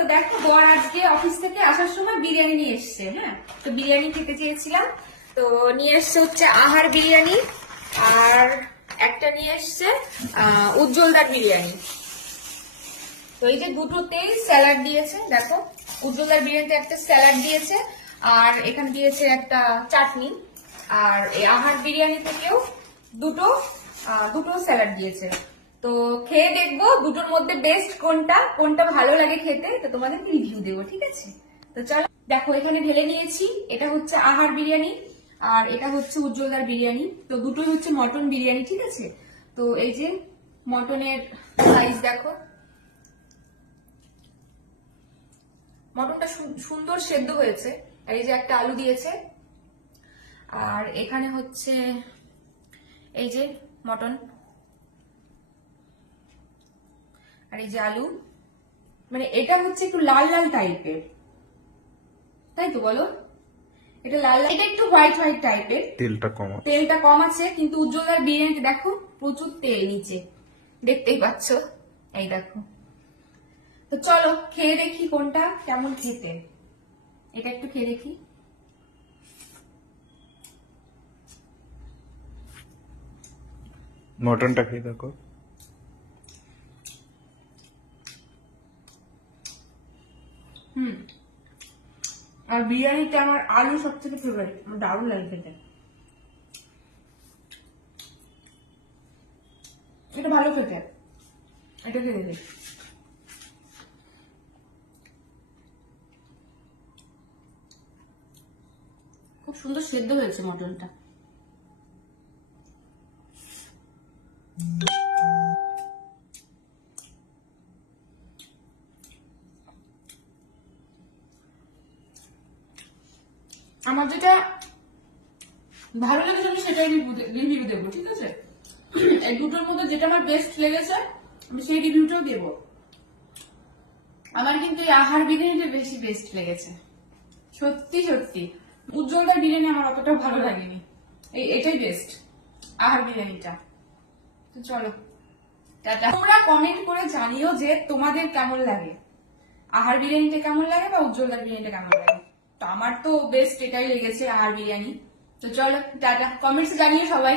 তো দেখো বর আজকে অফিস থেকে আসার সময় বিরিয়ানি নিয়ে এসছে। হ্যাঁ, তো বিরিয়ানি খেতে চেয়েছিলাম, তো নিয়ে এসছে হচ্ছে আহার বিরিয়ানি, আর একটা নিয়ে এসছে উজ্জ্বলদার বিরিয়ানি। তো এই যে দুটোতেই স্যালাড দিয়েছে, দেখো উজ্জ্বলদার বিরিয়ানিতে একটা স্যালাড দিয়েছে, আর এখানে দিয়েছে একটা চাটনি, আর এই আহার বিরিয়ানি থেকেও দুটো দুটো স্যালাড দিয়েছে। তো খেয়ে দেখবো দুটোর মধ্যে বেস্ট কোনটা, কোনটা ভালো লাগে খেতে, তো তোমাদের রিভিউ দেবো, ঠিক আছে? তো চলো দেখো, এখানে ঢেলে নিয়েছি, এটা হচ্ছে আহার বিরিয়ানি আর এটা হচ্ছে উজ্জ্বলদার বিরিয়ানি। তো দুটোই হচ্ছে মটন বিরিয়ানি, ঠিক আছে? তো এই যে মটনের সাইজ দেখো, মটনটা সুন্দর সেদ্ধ হয়েছে, আর এই যে একটা আলু দিয়েছে, আর এখানে হচ্ছে এই যে মটন, আর এই যে আলু, মানে এটা হচ্ছে একটু লাল লাল টাইপের, তাই তো বলো? এটা লাল, এটা একটু হোয়াইট হোয়াইট টাইপের, তেলটা কম আছে, কিন্তু উজ্জ্বলার বিরিয়ানিতে দেখো প্রচুর তেল নিচে, দেখতেই পাচ্ছ, এই দেখো। তো চলো খেয়ে দেখি কোনটা কেমন খেতে, এটা একটু খেয়ে দেখি। মটনটা খেয়ে দেখো। আর বিরিয়ানিতে আমার আলু সব থেকে ফেভারিট, আমার দারুণ লাগে খেতে, এটা ভালো খেতে, এটা খেয়ে দেখি। খুব সুন্দর সেদ্ধ হয়েছে মটনটা। আমার যেটা ভালো লেগেছে আমি সেটাই রিভিউ দেবো, ঠিক আছে? এই দুটোর মধ্যে যেটা আমার বেস্ট লেগেছে আমি সেই রিভিউটাও দেবো। আমার কিন্তু এই আহার বিরিয়ানিটা বেশি বেস্ট লেগেছে, সত্যি সত্যি। উজ্জ্বলদার বিরিয়ানি আমার অতটা ভালো লাগেনি, এটাই বেস্ট, আহার বিরিয়ানিটা। তো চলো টাটা। তোমরা কমেন্ট করে জানিও যে তোমাদের কেমন লাগে, আহার বিরিয়ানিটা কেমন লাগে বা উজ্জ্বলদার বিরিয়ানিটা কেমন লাগে। তো আমার তো বেস্ট এটাই লেগেছে, আহার বিরিয়ানি। তো চলো টাটা, কমেন্টস জানিও সবাই।